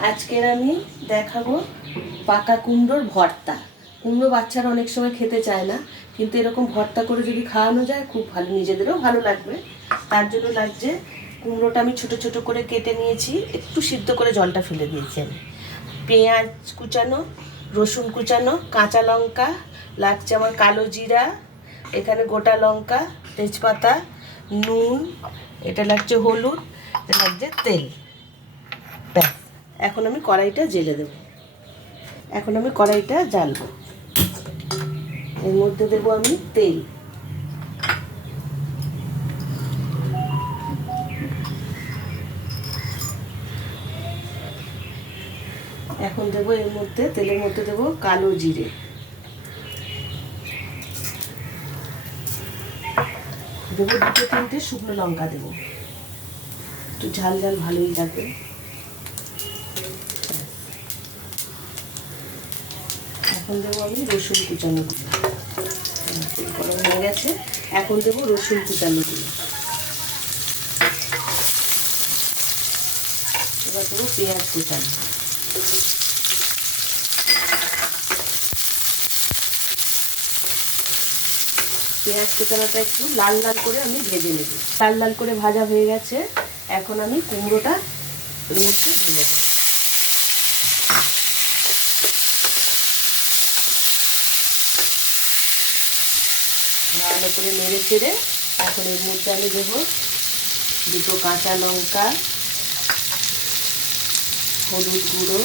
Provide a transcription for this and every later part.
আজকের আমি দেখাবো পাকা কুমড়োর ভর্তা। কুমড়ো বাচ্চারা অনেক সময় খেতে চায় না, কিন্তু এরকম ভর্তা করে যদি খাওয়ানো যায়, খুব ভালো, নিজেদেরও ভালো লাগবে। তার জন্য লাগছে, কুমড়োটা আমি ছোট ছোট করে কেটে নিয়েছি, একটু সিদ্ধ করে জলটা ফেলে দিয়েছি আমি। পেঁয়াজ কুচানো, রসুন কুচানো, কাঁচা লঙ্কা, লাগছে আমার কালো জিরা, এখানে গোটা লঙ্কা, তেজপাতা, নুন, এটা লাগছে হলুদ, এটা লাগছে তেল। ব্যাস। এখন আমি কড়াইটা জেলে দেব। এখন আমি কড়াইটা জ্বালবো এর মধ্যে দেবো আমি তেল। এখন দেবো এর মধ্যে, তেলের মধ্যে দেবো কালো জিরে। দেবো দুটো তিনটে শুকনো লঙ্কা দেবো। একটু ঝাল ঝাল ভালোই লাগবে। এখন দেবো আমি রসুন কুচানো গুলো গরম হয়ে গেছে, এখন দেবো রসুন কুচানো গুলো এবার দেবো পেঁয়াজ কুচানো। পেঁয়াজ কুচানোটা একটু লাল লাল করে আমি ভেজে নেব। লাল লাল করে ভাজা হয়ে গেছে, এখন আমি কুমড়োটা এর মধ্যে ঢেলে দেবো। ভালো করে নেড়ে চেড়ে এখন এর মধ্যে আমি দেবো দুটো কাঁচা লঙ্কা, হলুদ গুঁড়ো,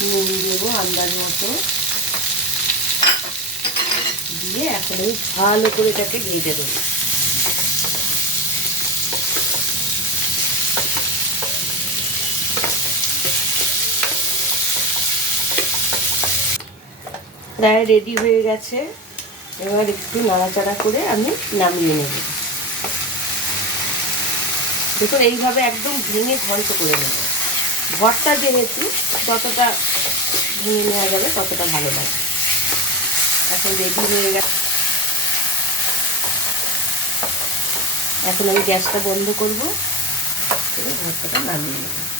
নুন দেবো আন্দাজ মতো। দিয়ে এখন আমি ভালো করে এটাকে ভেজে দেবো প্রায় রেডি হয়ে গেছে। এবার একটু নাড়াচাড়া করে আমি নামিয়ে নেব। দেখুন, এইভাবে একদম ভেঙে ঘন্ট করে নেব। ভর্তা যেহেতু যতটা ভেঙে নেওয়া যাবে ততটা ভালো লাগে এখন রেডি হয়ে গেছে। এখন আমি গ্যাসটা বন্ধ করব। করে ভর্তাটা নামিয়ে নেব।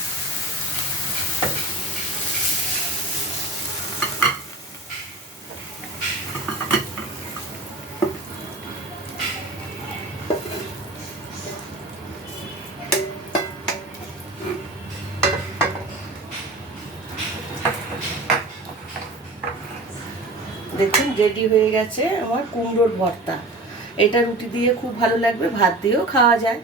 দেখুন রেডি হয়ে গেছে আমার কুমড়োর ভর্তা। এটা রুটি দিয়ে খুব ভালো লাগবে, ভাত দিয়েও খাওয়া যায়।